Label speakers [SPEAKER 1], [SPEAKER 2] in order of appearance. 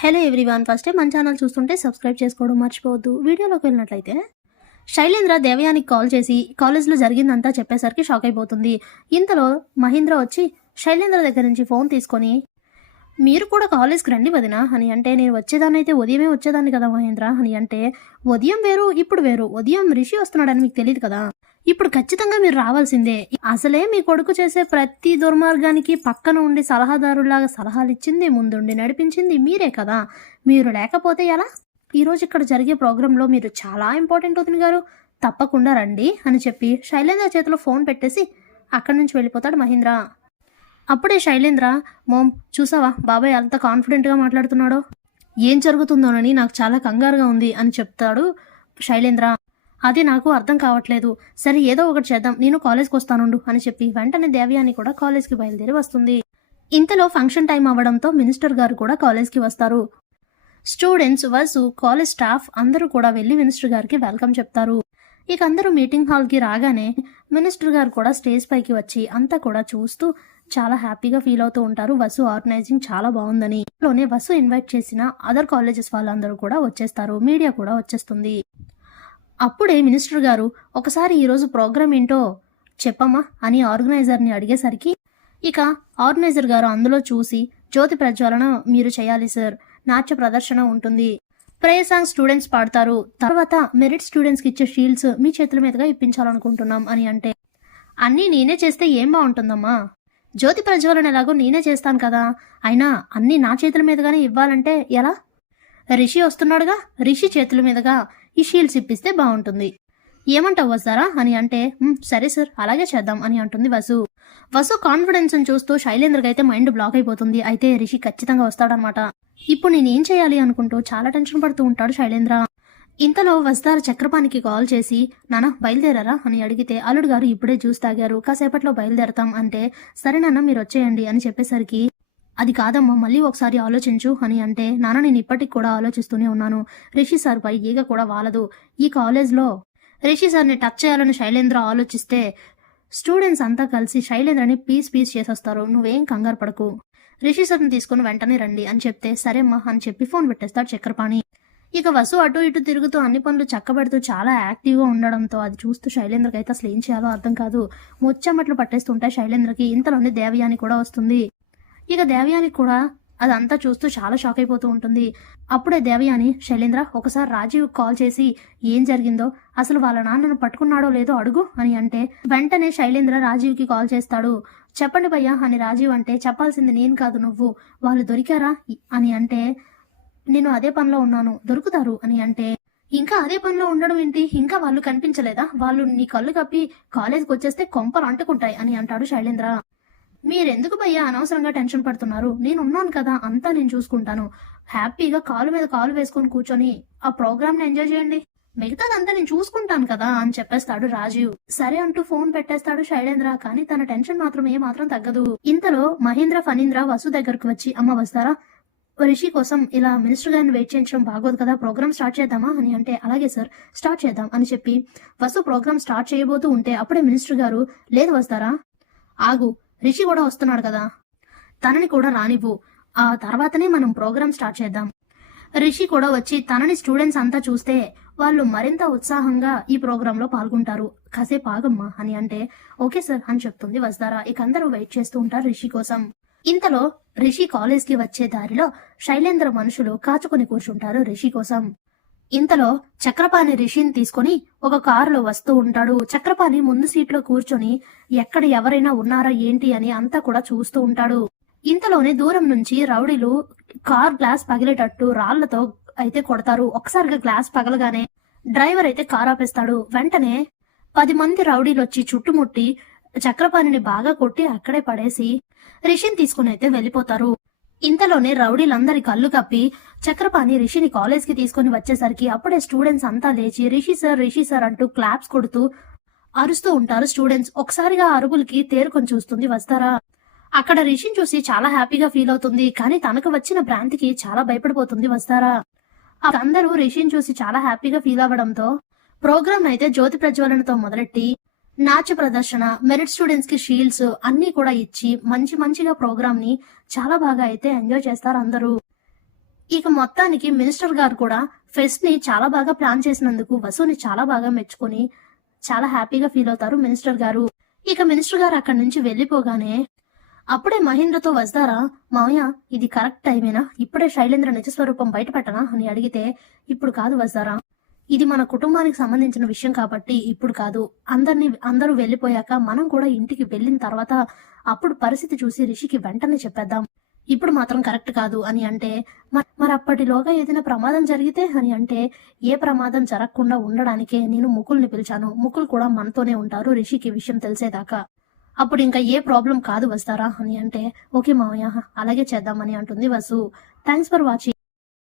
[SPEAKER 1] Hello everyone first time మన channel చూస్తుంటే subscribe చేసుకోవడం మర్చిపోవద్దు. వీడియోలోకి వెళ్ళినట్లయితే శైలేంద్ర దేవయానికి కాల్ చేసి కాలేజ్లో జరిగిందంతా చెప్పేసరికి షాక్ అయిపోతుంది. ఇంతలో మహేంద్ర వచ్చి శైలేంద్ర దగ్గర నుంచి ఫోన్ తీసుకొని మీరు కూడా కాలేజ్కి రండి వదిన అని అంటే నేను వచ్చేదాన్ని అయితే ఉదయమే వచ్చేదాన్ని కదా మహేంద్ర అని అంటే ఉదయం వేరు ఇప్పుడు వేరు. ఉదయం రిషి వస్తున్నాడని మీకు తెలియదు కదా. ఇప్పుడు ఖచ్చితంగా మీరు రావాల్సిందే. అసలే మీ కొడుకు చేసే ప్రతి దుర్మార్గానికి పక్కన ఉండి సలహాదారులాగా సలహాలు ఇచ్చింది ముందుండి నడిపించింది మీరే కదా. మీరు లేకపోతే ఎలా? ఈరోజు ఇక్కడ జరిగే ప్రోగ్రాంలో మీరు చాలా ఇంపార్టెంట్ అవుతుంది గారు. తప్పకుండా రండి అని చెప్పి శైలేంద్ర చేతిలో ఫోన్ పెట్టేసి అక్కడి నుంచి వెళ్ళిపోతాడు మహేంద్ర. అప్పుడే శైలేంద్ర మోమ్ చూసావా? బాబాయ్ అంత కాన్ఫిడెంట్గా మాట్లాడుతున్నాడో? ఏం జరుగుతుందోనని నాకు చాలా కంగారుగా ఉంది అని చెప్తాడు శైలేంద్ర. అది నాకు అర్థం కావట్లేదు. సరే ఏదో ఒకటి చేద్దాం. నేను కాలేజ్కి వస్తానుండు అని చెప్పి వెంటనే దేవయాని కూడా కాలేజ్కి బయలుదేరి వస్తుంది. ఇంతలో ఫంక్షన్ టైం అవ్వడంతో మినిస్టర్ గారు కూడా కాలేజ్కి వస్తారు. స్టూడెంట్స్ వసు కాలేజ్ స్టాఫ్ అందరూ కూడా వెళ్ళి మినిస్టర్ గారికి వెల్కమ్ చెప్తారు. ఇక అందరూ మీటింగ్ హాల్కి రాగానే మినిస్టర్ గారు కూడా స్టేజ్ పైకి వచ్చి అంతా కూడా చూస్తూ చాలా హ్యాపీగా ఫీల్ అవుతూ ఉంటారు. వసు ఆర్గనైజింగ్ చాలా బాగుందని. లోనే వసు ఇన్వైట్ చేసిన అదర్ కాలేజెస్ వాళ్ళందరూ కూడా వచ్చేస్తారు. మీడియా కూడా వచ్చేస్తుంది. అప్పుడే మినిస్టర్ గారు ఒకసారి ఈరోజు ప్రోగ్రామ్ ఏంటో చెప్పమ్మా అని ఆర్గనైజర్ని అడిగేసరికి ఇక ఆర్గనైజర్ గారు అందులో చూసి జ్యోతి ప్రజ్వలన మీరు చేయాలి సార్. నాట్య ప్రదర్శన ఉంటుంది. ప్రే సాంగ్ స్టూడెంట్స్ పాడతారు. తర్వాత మెరిట్ స్టూడెంట్స్కి ఇచ్చే షీల్డ్స్ మీ చేతుల మీదుగా ఇప్పించాలనుకుంటున్నాం అని అంటే అన్నీ నేనే చేస్తే ఏం బాగుంటుందమ్మా? జ్యోతి ప్రజ్వలన ఎలాగో నేనే చేస్తాను కదా. అయినా అన్నీ నా చేతుల మీదుగానే ఇవ్వాలంటే ఎలా? రిషి వస్తున్నాడుగా? రిషి చేతుల మీదుగా ఈ షీల్డ్స్ ఇప్పిస్తే బాగుంటుంది. ఏమంటావు వస్తారా? అని అంటే సరే సార్ అలాగే చేద్దాం అని అంటుంది వసు. వసు కాన్ఫిడెన్స్ చూస్తూ శైలేంద్రకి అయితే మైండ్ బ్లాక్ అయిపోతుంది. అయితే రిషి ఖచ్చితంగా వస్తాడనమాట. ఇప్పుడు నేను ఏం చేయాలి అనుకుంటూ చాలా టెన్షన్ పడుతూ ఉంటాడు శైలేంద్ర. ఇంతలో వస్తార చక్రపాణికి కాల్ చేసి నాన్న బయలుదేరారా? అని అడిగితే అల్లుడు గారు ఇప్పుడే జ్యూస్ తాగారు కాసేపట్లో బయలుదేరతాం అంటే సరే నాన్న మీరు వచ్చేయండి అని చెప్పేసరికి అది కాదమ్మా మళ్ళీ ఒకసారి ఆలోచించు అని అంటే నాన్న నేను ఇప్పటికి కూడా ఆలోచిస్తూనే ఉన్నాను. రిషి సార్ పై ఈగ కూడా వాలదు. ఈ కాలేజ్లో రిషి సార్ని టచ్ చేయాలని శైలేంద్ర ఆలోచిస్తే స్టూడెంట్స్ అంతా కలిసి శైలేంద్రని పీస్ పీస్ చేసేస్తారు. నువ్వేం కంగారు పడకు. రిషి సార్ని తీసుకుని వెంటనే రండి అని చెప్తే సరేమ్మా అని చెప్పి ఫోన్ పెట్టేస్తాడు చక్రపాణి. ఇక వసు అటు ఇటు తిరుగుతూ అన్ని పనులు చక్కబెడుతూ చాలా యాక్టివ్గా ఉండడంతో అది చూస్తూ శైలేంద్రకి అయితే అసలు ఏం చేయాలో అర్థం కాదు. ముచ్చమట్లు పట్టేస్తుంటాయి శైలేంద్రకి ఇంతలోనే దేవయాని కూడా వస్తుంది. ఇక దేవయానికి కూడా అదంతా చూస్తూ చాలా షాక్ అయిపోతూ ఉంటుంది. అప్పుడే దేవయాని శైలేంద్ర ఒకసారి రాజీవ్ కాల్ చేసి ఏం జరిగిందో అసలు వాళ్ళ నాన్నను పట్టుకున్నాడో లేదో అడుగు అని అంటే వెంటనే శైలేంద్ర రాజీవ్కి కాల్ చేస్తాడు. చెప్పండి భయ్యా అని రాజీవ్ అంటే చెప్పాల్సింది నేను కాదు నువ్వు. వాళ్ళు దొరికారా? అని అంటే నేను అదే పనిలో ఉన్నాను దొరుకుతారు అని అంటే ఇంకా అదే పనిలో ఉండడం ఏంటి? ఇంకా వాళ్ళు కనిపించలేదా? వాళ్ళు నీ కళ్ళు కప్పి కాలేజీకి వచ్చేస్తే కొంపలు అంటుకుంటాయి అని అంటాడు శైలేంద్ర. మీరెందుకు భయ్యా అనవసరంగా టెన్షన్ పడుతున్నారు? నేను ఉన్నాను కదా అంతా నేను చూసుకుంటాను. హ్యాపీగా కాలు మీద కాలు వేసుకొని కూర్చొని ఆ ప్రోగ్రామ్ని ఎంజాయ్ చేయండి. మిగతాదంతా నేను చూసుకుంటాను కదా అని చెప్పేస్తాడు రాజీవ్. సరే అంటూ ఫోన్ పెట్టేస్తాడు శైలేంద్ర కానీ తన టెన్షన్ మాత్రం ఏ మాత్రం తగ్గదు. ఇంతలో మహేంద్ర ఫణీంద్ర వసు దగ్గరకు వచ్చి అమ్మ వస్తారా? రిషి కోసం ఇలా మినిస్టర్ గారిని వెయిట్ చేయించడం బాగోదు కదా ప్రోగ్రామ్ స్టార్ట్ చేద్దామా అని అంటే అలాగే సార్ స్టార్ట్ చేద్దాం అని చెప్పి వసు ప్రోగ్రామ్ స్టార్ట్ చేయబోతూ ఉంటే అప్పుడే మినిస్టర్ గారు లేదు వస్తారా? ఆగు రిషి కూడా వస్తున్నాడు కదా. తనని కూడా రానివ్వు. ఆ తర్వాతనే మనం ప్రోగ్రామ్ స్టార్ట్ చేద్దాం. రిషి కూడా వచ్చి తనని స్టూడెంట్స్ అంతా చూస్తే వాళ్ళు మరింత ఉత్సాహంగా ఈ ప్రోగ్రాంలో పాల్గొంటారు. కాసేపు ఆగమ్మా అని అంటే ఓకే సార్ అని చెప్తుంది వస్తారా ఇక అందరూ వెయిట్ చేస్తూ ఉంటారు రిషి కోసం. ఇంతలో రిషి కాలేజ్కి వచ్చే దారిలో శైలేంద్ర మనుషులు కాచుకుని కూర్చుంటారు రిషి కోసం. ఇంతలో చక్రపాణి రిషిని తీసుకొని ఒక కారులో వస్తూ ఉంటాడు. చక్రపాణి ముందు సీట్లో కూర్చొని ఎక్కడ ఎవరైనా ఉన్నారా ఏంటి అని అంతా కూడా చూస్తూ ఉంటాడు. ఇంతలోనే దూరం నుంచి రౌడీలు కార్ గ్లాస్ పగిలేటట్టు రాళ్ళతో అయితే కొడతారు. ఒకసారిగా గ్లాస్ పగలగానే డ్రైవర్ అయితే కార్ ఆపేస్తాడు. వెంటనే పది మంది రౌడీలు వచ్చి చుట్టుముట్టి చక్రపాణిని బాగా కొట్టి అక్కడే పడేసి రిషిని తీసుకుని అయితే వెళ్ళిపోతారు. ఇంతలోనే రౌడీలందరి కళ్ళు కప్పి చక్రపాణి రిషిని కాలేజ్కి తీసుకుని వచ్చేసరికి అప్పుడే స్టూడెంట్స్ అంతా లేచి రిషి సార్ రిషి సార్ అంటూ క్లాప్స్ కొడుతూ అరుస్తూ ఉంటారు స్టూడెంట్స్ ఒకసారిగా అరుగులకి తేరుకొని చూస్తుంది వస్తారా? అక్కడ రిషిని చూసి చాలా హ్యాపీగా ఫీల్ అవుతుంది. కానీ తనకు వచ్చిన భ్రాంతికి చాలా భయపడిపోతుంది వస్తారా? అందరూ రిషిని చూసి చాలా హ్యాపీగా ఫీల్ అవ్వడంతో ప్రోగ్రామ్ అయితే జ్యోతి ప్రజ్వలనతో మొదలెట్టి నాట్య ప్రదర్శన మెరిట్ స్టూడెంట్స్కి షీల్డ్స్ అన్ని కూడా ఇచ్చి మంచి మంచిగా ప్రోగ్రామ్ని చాలా బాగా అయితే ఎంజాయ్ చేస్తారు అందరూ. ఇక మొత్తానికి మినిస్టర్ గారు కూడా ఫెస్ట్ని చాలా బాగా ప్లాన్ చేసినందుకు వసుని చాలా బాగా మెచ్చుకొని చాలా హ్యాపీగా ఫీల్ అవుతారు మినిస్టర్ గారు. ఇక మినిస్టర్ గారు అక్కడి నుంచి వెళ్ళిపోగానే అప్పుడే మహేంద్రతో వస్తారా? మామయ్య ఇది కరెక్ట్ టైమేనా ఇప్పుడే శైలేంద్ర నిజ స్వరూపం బయటపెట్టనా? అని అడిగితే ఇప్పుడు కాదు వస్తారా? ఇది మన కుటుంబానికి సంబంధించిన విషయం కాబట్టి ఇప్పుడు కాదు. అందరినీ అందరూ వెళ్ళిపోయాక మనం కూడా ఇంటికి వెళ్ళిన తర్వాత అప్పుడు పరిస్థితి చూసి రిషికి వెంటనే చెప్పేద్దాం. ఇప్పుడు మాత్రం కరెక్ట్ కాదు అని అంటే మరి అప్పటిలోగా ఏదైనా ప్రమాదం జరిగితే అని అంటే ఏ ప్రమాదం జరగకుండా ఉండడానికే నేను ముకుల్ని పిలిచాను. ముకుల్ కూడా మనతోనే ఉంటారు. రిషికి విషయం తెలిసేదాకా. అప్పుడు ఇంకా ఏ ప్రాబ్లం కాదు వస్తారా అని అంటే ఓకే మామయ్య అలాగే చేద్దామని అంటుంది వసు. Thanks for watching